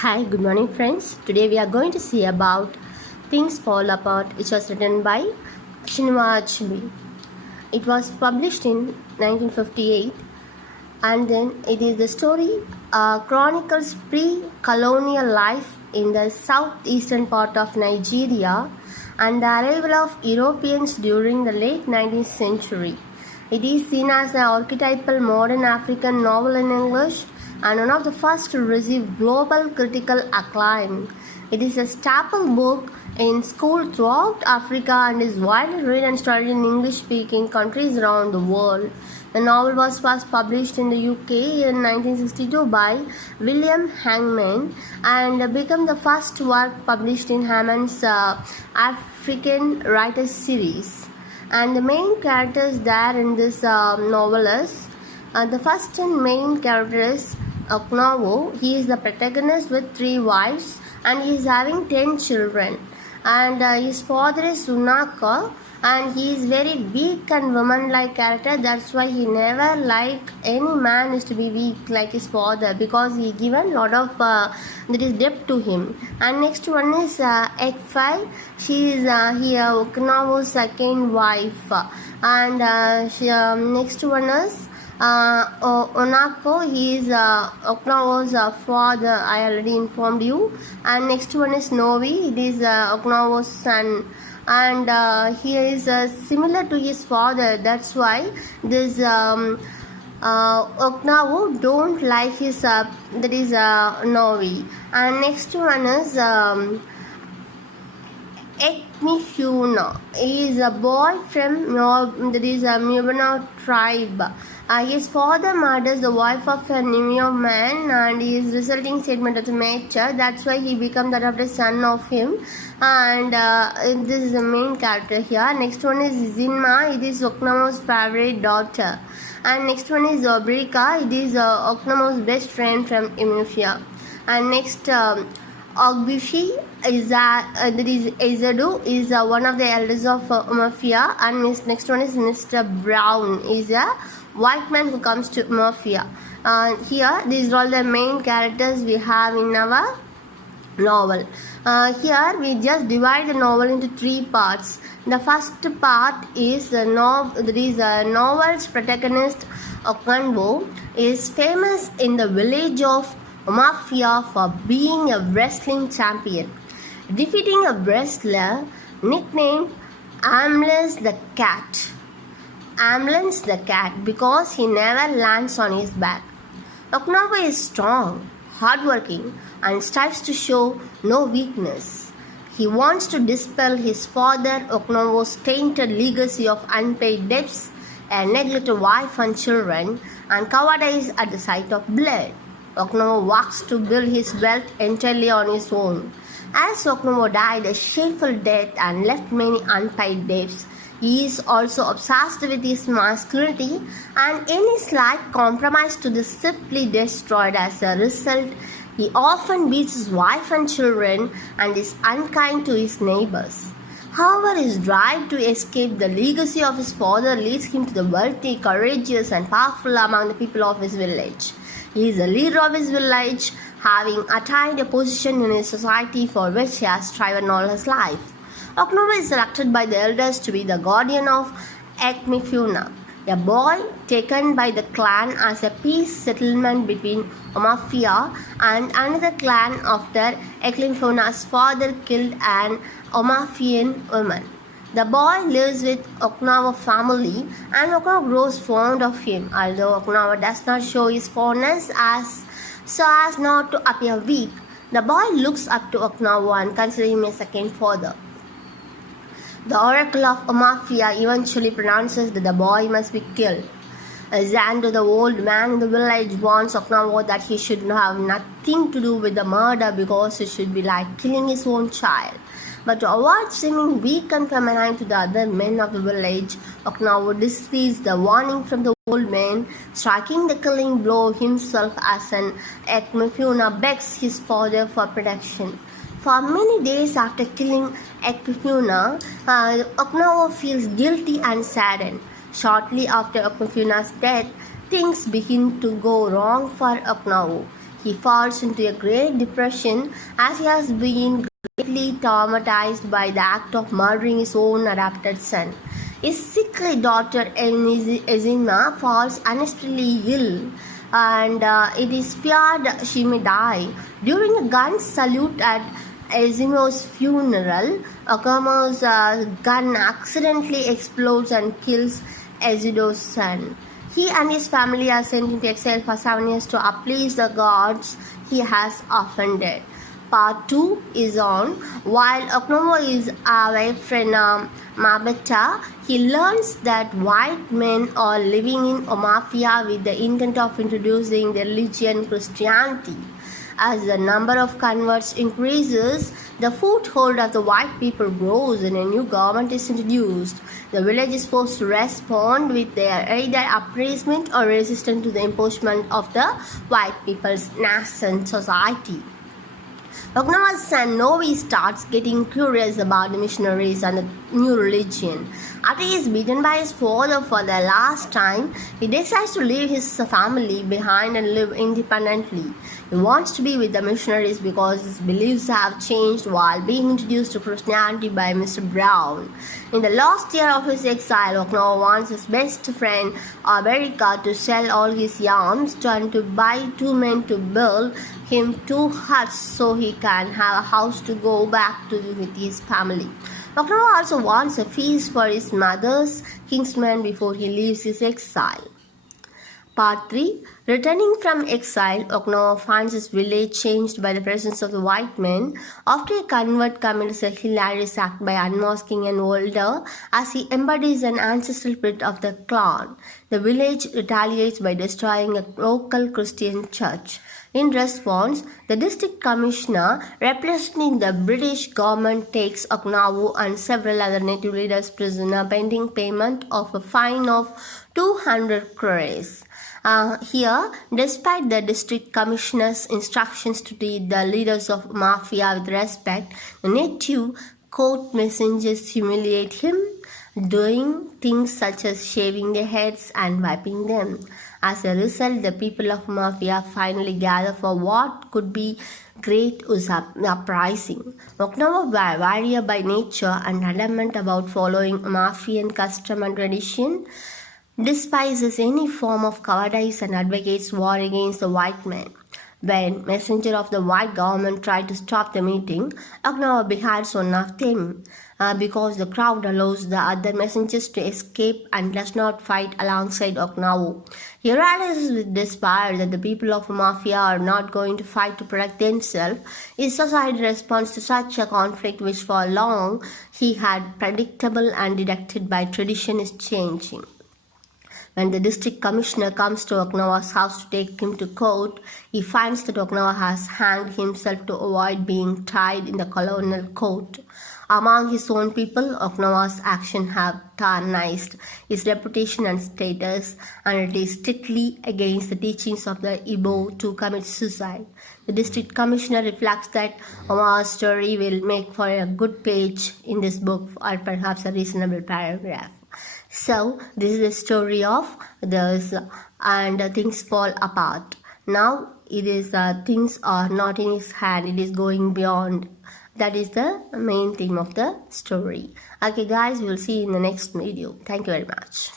Hi, good morning friends. Today we are going to see about Things Fall Apart, which was written by Chinua Achebe. It was published in 1958, and then it is the story chronicles pre-colonial life in the southeastern part of Nigeria and the arrival of Europeans during the late 19th century. It is seen as an archetypal modern African novel in English and one of the first to receive global critical acclaim. It is a staple book in school throughout Africa and is widely read and studied in English-speaking countries around the world. The novel was first published in the UK in 1962 by William Hangman and became the first work published in Hammond's African Writers series. And the main characters there in this novel is the first and main character is Oknawo. He is the protagonist with 3 wives and he is having 10 children. And his father is Sunaka and he is very weak and woman-like character. That's why he never like any man is to be weak like his father, because he given lot of that is depth to him. And next one is Achebe. She is here Oknawo's second wife. And next one is Onako. He is Oknawo's father. I already informed you. And next one is Novi. It is Oknawo's son. And he is similar to his father. That's why this Oknawo don't like his that is Novi. And next one is Ekmifuna. He is a boy from that is a Mubana tribe. His father murders the wife of a Nimio man and his resulting statement of the nature. That's why he becomes the adopted son of him. And this is the main character here. Next one is Zinma. It is Oknamo's favorite daughter. And next one is Obrika. It is Oknamo's best friend from Emufia. And next Ogbishi is that is Ezadu is one of the elders of Umafia. And next one is Mr. Brown. Is a white man who comes to Umafia. Here these are all the main characters we have in our novel. Here we just divide the novel into 3 parts. The first part is the novel's protagonist Okanbo is famous in the village of Mafia for being a wrestling champion, defeating a wrestler nicknamed Ambulance the Cat. Ambulance the Cat because he never lands on his back. Oknawa is strong, hardworking, and strives to show no weakness. He wants to dispel his father Oknawa's tainted legacy of unpaid debts, a neglected wife and children, and cowardice at the sight of blood. Oknawa works to build his wealth entirely on his own. As Oknawa died a shameful death and left many unpaid debts, he is also obsessed with his masculinity, and any slight compromise to this simply destroyed. As a result, he often beats his wife and children and is unkind to his neighbors. However, his drive to escape the legacy of his father leads him to the wealthy, courageous, and powerful among the people of his village. He is the leader of his village, having attained a position in his society for which he has striven all his life. Oknawa is selected by the elders to be the guardian of Ekmifuna, a boy taken by the clan as a peace settlement between Omafia and another clan after Ekmifuna's father killed an Omafian woman. The boy lives with Oknawa family and Oknawa grows fond of him, although Oknawa does not show his fondness so as not to appear weak. The boy looks up to Oknawa and considers him a second father. The oracle of Omafia eventually pronounces that the boy must be killed. Zando, the old man in the village, warns Oknawa that he should have nothing to do with the murder because it should be like killing his own child. But to avoid seeming weak and feminine to the other men of the village, Oknawa disregards the warning from the old man, striking the killing blow himself as an Ekmifuna begs his father for protection. For many days after killing Ekmifuna, Oknawa feels guilty and saddened. Shortly after Ekmifuna's death, things begin to go wrong for Oknawa. He falls into a great depression as he has been greatly traumatized by the act of murdering his own adopted son. His sick daughter Ezima falls unexpectedly ill, and it is feared she may die. During a gun salute at Ezimo's funeral, Okamo's gun accidentally explodes and kills Ezido's son. He and his family are sent into exile for 7 years to appease the gods he has offended. Part 2 is on. While Oknomo is away from Mabeta, he learns that white men are living in Omafia with the intent of introducing the religion Christianity. As the number of converts increases, the foothold of the white people grows and a new government is introduced. The village is forced to respond with their either appeasement or resistance to the imposition of the white people's nascent society. Oknawa's son Novi starts getting curious about the missionaries and the new religion. After he is beaten by his father for the last time, he decides to leave his family behind and live independently. He wants to be with the missionaries because his beliefs have changed while being introduced to Christianity by Mr. Brown. In the last year of his exile, Oknawa wants his best friend America to sell all his yams and to buy 2 men to build him 2 huts so he can have a house to go back to with his family. Oknawa also wants a feast for his mother's kinsman before he leaves his exile. Part 3. Returning from exile, Oknawa finds his village changed by the presence of the white men. After a convert commits a hilarious act by unmasking an older as he embodies an ancestral spirit of the clan, the village retaliates by destroying a local Christian church. In response, the district commissioner representing the British government takes Oknawa and several other native leaders prisoner pending payment of a fine of 200 crores. Here, despite the district commissioner's instructions to treat the leaders of mafia with respect, the native court messengers humiliate him, doing things such as shaving their heads and wiping them. As a result, the people of mafia finally gather for what could be great uprising. Oknawa, warrior by nature and adamant about following Mafian custom and tradition, despises any form of cowardice and advocates war against the white men. When messenger of the white government tried to stop the meeting, Oknawa beheads one of them because the crowd allows the other messengers to escape and does not fight alongside Oknawa. He realizes with despair that the people of Mafia are not going to fight to protect themselves. His society responds to such a conflict which for long he had predictable and deducted by tradition is changing. When the district commissioner comes to Oknawa's house to take him to court, he finds that Oknawa has hanged himself to avoid being tried in the colonial court. Among his own people, Oknawa's actions have tarnished his reputation and status, and it is strictly against the teachings of the Igbo to commit suicide. The district commissioner reflects that Oma's story will make for a good page in this book or perhaps a reasonable paragraph. So, this is the story of this and things fall apart. Now, it is things are not in his hand, it is going beyond. That is the main theme of the story. Okay guys, we will see you in the next video. Thank you very much.